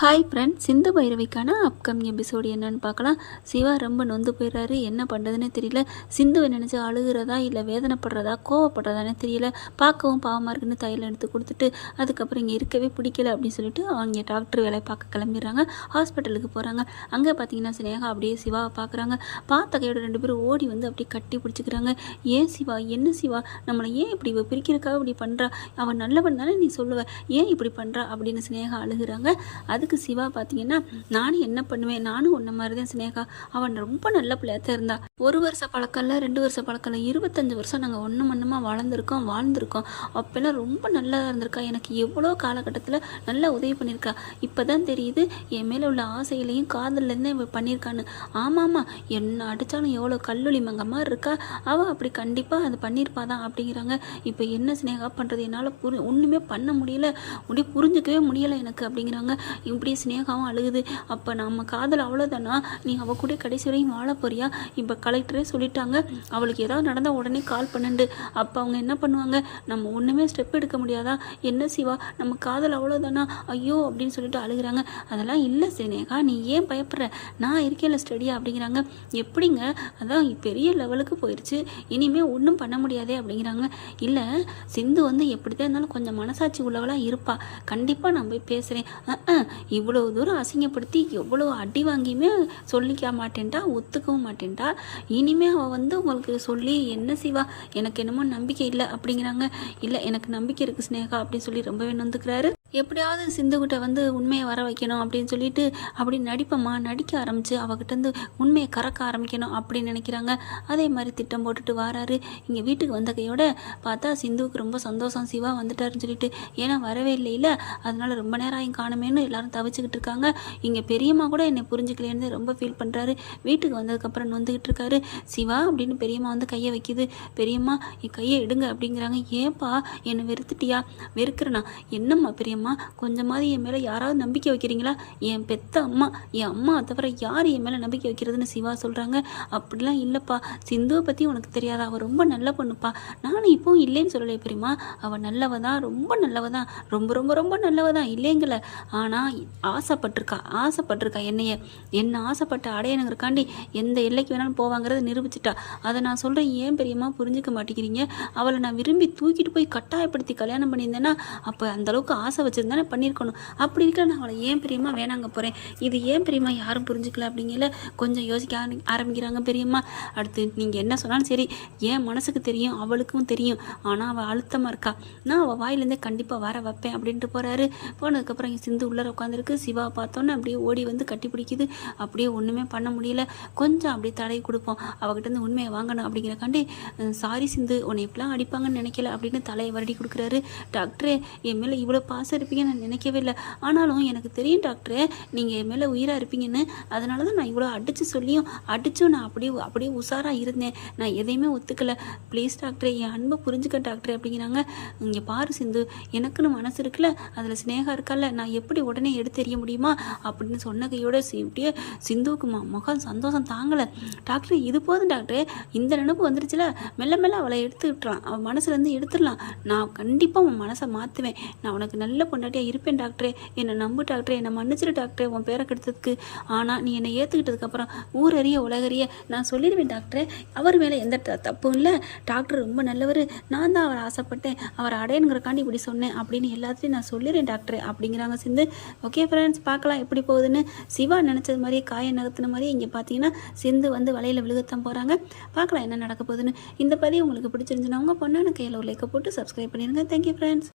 Hi friend Sindhu பைரவிக்கான upcoming episode என்னன்னு பார்க்கலாம். சிவா ரொம்ப நொந்து போயிடுறாரு என்ன பண்ணுறதுனே தெரியல. சிந்துவை நினச்சி அழுகிறதா இல்லை வேதனைப்படுறதா கோவப்படுறதானே தெரியல. பார்க்கவும் பாவமாக இருக்குன்னு தையல் எடுத்து கொடுத்துட்டு அதுக்கப்புறம் இங்கே இருக்கவே பிடிக்கல அப்படின்னு சொல்லிட்டு அவங்க டாக்டர் வேலையை பார்க்க கிளம்பிடுறாங்க. ஹாஸ்பிட்டலுக்கு போகிறாங்க அங்கே பார்த்தீங்கன்னா சினேகா அப்படியே சிவாவை பார்க்குறாங்க. பார்த்த கையோட ரெண்டு பேரும் ஓடி வந்து அப்படியே கட்டி பிடிச்சிக்கிறாங்க. ஏன் சிவா? என்ன சிவா? நம்மளை ஏன் இப்படி இவ பிரிக்கிறதுக்காக இப்படி பண்ணுறா அவன் நல்லவன் தானே நீ சொல்லுவ. ஏன் இப்படி பண்ணுறா அப்படின்னு சினேகா அழுகுறாங்க. அதுக்கு சிவா பார்த்தீங்கன்னா நானும் என்ன பண்ணுவேன்? நானும் உன்ன மாதிரி தான் சினேகா. அவன் ரொம்ப நல்ல பிள்ளையா இருந்தா. ஒரு வருஷ பழக்கம் இல்லை ரெண்டு வருஷ பழக்கம் இல்லை. இருபத்தஞ்சு வருஷம் நாங்கள் ஒன்று மண்ணுமா வளர்ந்துருக்கோம் வாழ்ந்திருக்கோம். அப்போல்லாம் ரொம்ப நல்லா இருந்திருக்கா. எனக்கு எவ்வளோ காலகட்டத்தில் நல்லா உதவி பண்ணியிருக்கா இப்போ தான் தெரியுது என் மேலே உள்ள ஆசைகளையும் காதல்லேருந்து இவ பண்ணியிருக்கான்னு ஆமாம்மா என்ன அடித்தாலும் எவ்வளோ கல்லூலி மங்க மாதிரி இருக்கா? அவள் அப்படி கண்டிப்பாக அது பண்ணியிருப்பா தான் அப்படிங்கிறாங்க. இப்போ என்ன சினேகா பண்ணுறது என்னால் புரி ஒன்றுமே பண்ண முடியல. அப்படியே புரிஞ்சுக்கவே முடியலை எனக்கு அப்படிங்கிறாங்க. இப்படி ஸ்னேகாவும் அழுகுது. அப்போ நம்ம காதல் அவ்வளோதானா நீ அவள் கூட கடைசி வரையும் வாழ போறியா? இப்போ கலெக்டரே சொல்லிட்டாங்க அவளுக்கு ஏதாவது நடந்தால் உடனே கால் பண்ணண்டு. அப்போ அவங்க என்ன பண்ணுவாங்க? நம்ம ஒன்றுமே ஸ்டெப் எடுக்க முடியாதா? என்ன சிவா? நம்ம காதல் அவ்வளோதானா ஐயோ அப்படின்னு சொல்லிட்டு அழுகுறாங்க. அதெல்லாம் இல்லை சினேகா நீ ஏன் பயப்படுற? நான் இருக்கேன்ல ஸ்டடியா அப்படிங்கிறாங்க. எப்படிங்க? அதான் பெரிய லெவலுக்கு போயிடுச்சு இனிமேல் ஒன்றும் பண்ண முடியாதே அப்படிங்கிறாங்க. இல்லை சிந்து வந்து எப்படி தான் இருந்தாலும் கொஞ்சம் மனசாட்சி உள்ளவளாக இருப்பா. கண்டிப்பாக நான் போய் பேசுகிறேன் இவ்வளோ தூரம் அசிங்கப்படுத்தி எவ்வளோ அடி வாங்கியுமே சொல்லிக்க மாட்டேன்டா ஒத்துக்கவும் மாட்டேன்டா. இனிமே அவள் வந்து உங்களுக்கு சொல்லி என்ன சிவா எனக்கு என்னமோ நம்பிக்கை இல்லை அப்படிங்கிறாங்க. இல்லை எனக்கு நம்பிக்கை இருக்குது ஸ்னேகா அப்படின்னு சொல்லி ரொம்பவே நொந்துக்கிறாரு. எப்படியாவது சிந்துக்கிட்ட வந்து உண்மையை வர வைக்கணும் அப்படின்னு சொல்லிட்டு அப்படி நடிப்பம்மா நடிக்க ஆரம்பித்து அவகிட்டேருந்து உண்மையை கறக்க ஆரம்பிக்கணும் அப்படின்னு நினைக்கிறாங்க. அதே மாதிரி திட்டம் போட்டுட்டு வராரு. இங்கே வீட்டுக்கு வந்த கையோட பார்த்தா சிந்துவுக்கு ரொம்ப சந்தோஷம். சிவா வந்துட்டாருன்னு சொல்லிட்டு ஏன்னா வரவே இல்லையில அதனால் ரொம்ப நேரம் ஆகும் காணுமேன்னு எல்லாரும் தவிச்சுக்கிட்டு இருக்காங்க. இங்கே பெரியம்மா கூட என்னை புரிஞ்சுக்கலேன்னு ரொம்ப ஃபீல் பண்ணுறாரு வீட்டுக்கு வந்ததுக்கப்புறம் நொந்துக்கிட்டு இருக்காரு. சிவா அப்படின்னு பெரியம்மா வந்து கையை வைக்குது. பெரியம்மா என் கையை எடுங்க அப்படிங்கிறாங்க. ஏப்பா என்னை வெறுத்துட்டியா? வெறுக்கிறனா? என்னம்மா பெரியம்மா? கொஞ்சமாவது என் மேலே யாராவது நம்பிக்கை வைக்கிறீங்களா? என் பெத்த அம்மா என் அம்மா தவிர யார் என் மேலே நம்பிக்கை வைக்கிறதுன்னு சிவா சொல்கிறாங்க அப்படிலாம் இல்லைப்பா. சிந்துவை பற்றி உனக்கு தெரியாதா? அவள் ரொம்ப நல்ல பொண்ணுப்பா. நானும் இப்போவும் இல்லைன்னு சொல்லலை பெரியம்மா. அவள் நல்லவ தான் ரொம்ப நல்லவ தான் ரொம்ப ரொம்ப ரொம்ப நல்லவ தான் இல்லைங்கள ஆனால் ஆசைப்பட்டிருக்கா. ஆசைப்பட்டிருக்கா என்னைய. என்ன ஆசைப்பட்ட அடையணுங்கிறக்காண்டி எந்த எல்லைக்கு வேணாலும் போவாங்கிறத நிரூபிச்சிட்டா. அதை நான் சொல்கிறேன் ஏன் பெரியம்மா புரிஞ்சுக்க மாட்டேங்கிறீங்க? அவளை நான் விரும்பி தூக்கிட்டு போய் கட்டாயப்படுத்தி கல்யாணம் பண்ணியிருந்தேன்னா அப்போ அந்தளவுக்கு ஆசை வச்சு தானே பண்ணியிருக்கணும் அப்படி இருக்க நான் அவளை ஏன் பெரியம்மா வேணாங்க போகிறேன் இது ஏன் பெரியம்மா யாரும் புரிஞ்சுக்கல அப்படிங்கிற கொஞ்சம் யோசிக்க ஆரம்பிக்கிறாங்க பெரியம்மா. அடுத்து நீங்கள் என்ன சொன்னாலும் சரி என் மனசுக்கு தெரியும் அவளுக்கும் தெரியும். ஆனால் அவள் அழுத்தமாக இருக்கா? நான் அவள் வாயிலேருந்தே கண்டிப்பாக வர வைப்பேன் அப்படின்ட்டு போகிறாரு போனதுக்கப்புறம் இங்கே சிந்து உள்ளே உட்காந்துருக்கு சிவா பார்த்தோன்னே அப்படியே ஓடி வந்து கட்டி பிடிக்குது. அப்படியே ஒன்றுமே பண்ண முடியல. கொஞ்சம் அப்படியே தடை கொடுப்போம். அவகிட்ட உண்மையை வாங்கணும் அப்படிங்கிறக்காண்டி சாரி சிந்து உன்னை இப்படிலாம் அடிப்பாங்கன்னு நினைக்கல அப்படின்னு தலையை வருடி கொடுக்குறாரு. டாக்டரே என் மேலே இவ்வளோ பாசம் இருப்பீங்கன்னு நான் நினைக்கவே இல்லை. ஆனாலும் எனக்கு தெரியும் டாக்டரு நீங்கள் என் மேலே உயிராக இருப்பீங்கன்னு. அதனால தான் நான் இவ்வளோ அடித்து சொல்லியும் அடித்தும் நான் அப்படியே அப்படியே உஷாராக இருந்தேன். நான் எதையுமே ஒத்துக்கலை. ப்ளீஸ் டாக்டரே என் அன்பை புரிஞ்சுக்க டாக்டர் அப்படிங்கிறாங்க. இங்கே பாரு சிந்து எனக்குன்னு மனசு இருக்குல்ல அதில் ஸ்னேகா இருக்கால நான் எப்படி உடனே எடுத்தெறிய முடியுமா? அப்படின்னு சொன்ன கையோட இப்படியே சிந்துவுக்கு முகம் சந்தோஷம் தாங்கலை. டாக்டர் இது போதும் டாக்டர் இந்த நினப்பு வந்துருச்சுல மெல்ல மெல்ல அவளை எடுத்து விட்டுறான் அவன் மனசுலேருந்து எடுத்துடலாம். நான் கண்டிப்பாக உன் மனசை மாற்றுவேன் நான் உனக்கு நல்ல பொண்டாட்டியாக இருப்பேன் டாக்டரே. என்னை நம்பு டாக்டரே. என்னை மன்னிச்சிரு டாக்டரே. உன் பேரை கெடுத்ததுக்கு. ஆனால் நீ என்னை ஏற்றுக்கிட்டதுக்கப்புறம் ஊரறிய உலகறிய நான் சொல்லிடுவேன் டாக்டரே. அவர் மேலே எந்த தப்பும் இல்லை. டாக்டர் ரொம்ப நல்லவர். நான் தான் அவரை ஆசைப்பட்டேன். அவர் அடையணுங்கிறக்காண்டி இப்படி சொன்னேன். அப்படின்னு எல்லாத்தையும் நான் சொல்லிடுறேன் டாக்டரே அப்படிங்கிறாங்க சிந்து. ஓகே ஃப்ரெண்ட்ஸ் பார்க்கலாம் எப்படி போகுதுன்னு. சிவா நினச்சது மாதிரியே காய நகர்த்தின மாதிரியே இங்கே பார்த்தீங்கன்னா சிந்து வந்து வலையில் விழுகத்தான் போகிறாங்க பார்க்கலாம் என்ன நடக்க போகுதுன்னு. இந்த பதிவு உங்களுக்கு பிடிச்சிருந்துச்சுன்னா உங்கள் பொண்ணான கையில் ஒரு லைக்கை போட்டு சப்ஸ்கிரைப் பண்ணிடுங்க தேங்க்யூ ஃப்ரெண்ட்ஸ்